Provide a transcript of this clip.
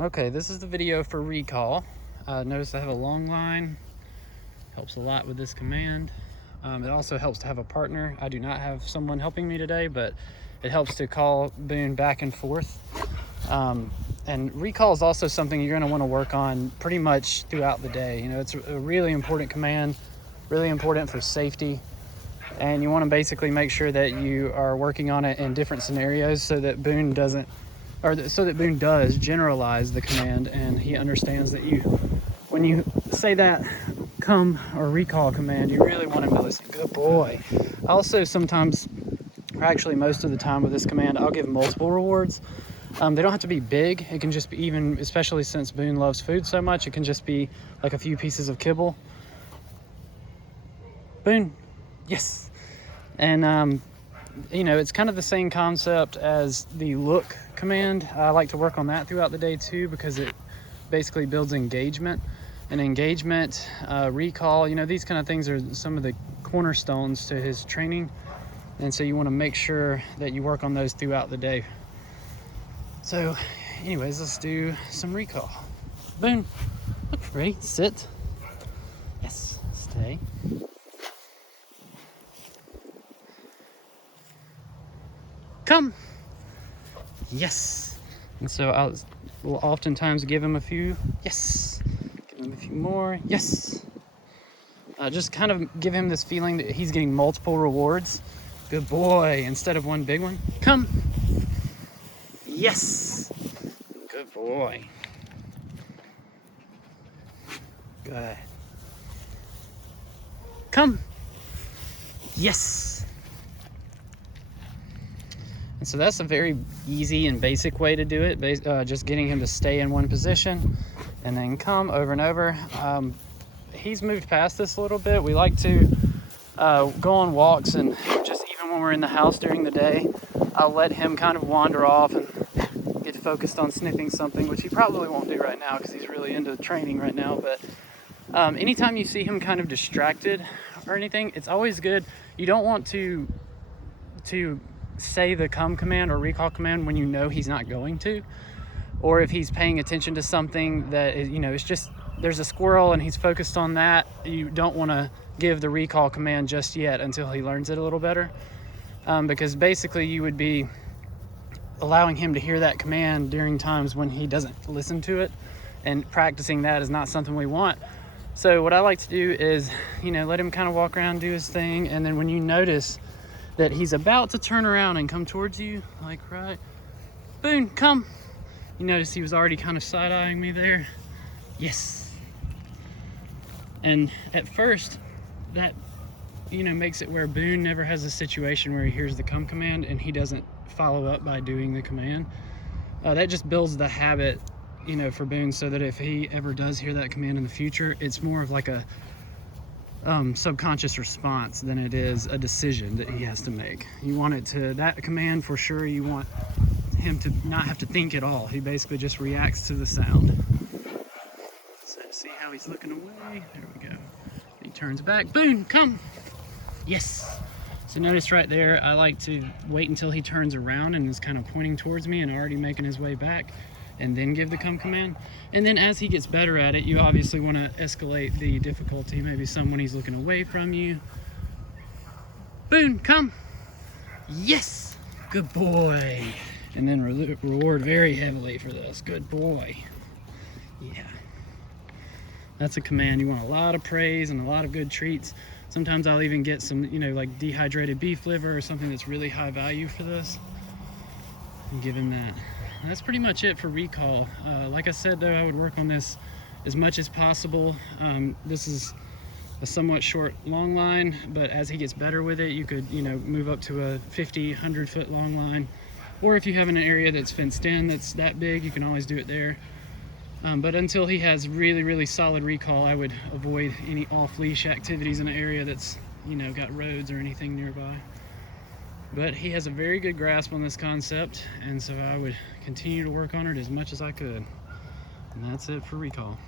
Okay, this is the video for recall. Notice I have a long line. Helps a lot with this command. It also helps to have a partner. I do not have someone helping me today, but it helps to call Boone back and forth. And recall is also something you're going to want to work on pretty much throughout the day. You know, it's a really important command, really important for safety. And you want to basically make sure that you are working on it in different scenarios so that Boone doesn't, so that Boone does generalize the command and he understands that when you say that come or recall command, you really want him to listen. Good boy. Also, sometimes, or actually most of the time with this command, I'll give multiple rewards. They don't have to be big. It can just be, even, especially since Boone loves food so much, it can just be like a few pieces of kibble. Boone, yes. And you know, it's kind of the same concept as the look command. I like to work on that throughout the day too, because it basically builds engagement. And engagement, recall, you know, these kind of things are some of the cornerstones to his training. And so you want to make sure that you work on those throughout the day. So anyways, let's do some recall. Boone, ready, sit. Yes, stay. Come. Yes. And so will oftentimes give him a few. Yes. Give him a few more. Yes. Just kind of give him this feeling that he's getting multiple rewards. Good boy. Instead of one big one. Come. Yes. Good boy. Good. Come. Yes. And so that's a very easy and basic way to do it, just getting him to stay in one position and then come over and over. He's moved past this a little bit. We like to go on walks, and just even when we're in the house during the day, I'll let him kind of wander off and get focused on sniffing something, which he probably won't do right now because he's really into training right now. But anytime you see him kind of distracted or anything, it's always good. You don't want to say the come command or recall command when you know he's not going to, or if he's paying attention to something that is, you know, it's just there's a squirrel and he's focused on that. You don't want to give the recall command just yet until he learns it a little better, because basically you would be allowing him to hear that command during times when he doesn't listen to it, and practicing that is not something we want. So what I like to do is, you know, let him kind of walk around, do his thing, and then when you notice that he's about to turn around and come towards you, like right, Boone, come. You notice he was already kind of side-eyeing me there. Yes. And at first, that, you know, makes it where Boone never has a situation where he hears the come command and he doesn't follow up by doing the command. That just builds the habit, you know, for Boone, so that if he ever does hear that command in the future, it's more of like a subconscious response than it is a decision that he has to make. You want it to, that command for sure, you want him to not have to think at all. He basically just reacts to the sound. So see how he's looking away? There we go. He turns back. Boone, come. Yes. So notice right there, I like to wait until he turns around and is kind of pointing towards me and already making his way back, and then give the come command. And then as he gets better at it, you obviously want to escalate the difficulty. Maybe someone he's looking away from you. Boone, come. Yes. Good boy. And then reward very heavily for this. Good boy. Yeah. That's a command. You want a lot of praise and a lot of good treats. Sometimes I'll even get some, you know, like dehydrated beef liver or something that's really high value for this, and give him that. And that's pretty much it for recall. Like I said, though, I would work on this as much as possible. This is a somewhat short long line, but as he gets better with it, you could, you know, move up to a 50, 100-foot long line. Or if you have an area that's fenced in that's that big, you can always do it there. But until he has really, really solid recall, I would avoid any off-leash activities in an area that's, you know, got roads or anything nearby. But he has a very good grasp on this concept, and so I would continue to work on it as much as I could. And that's it for recall.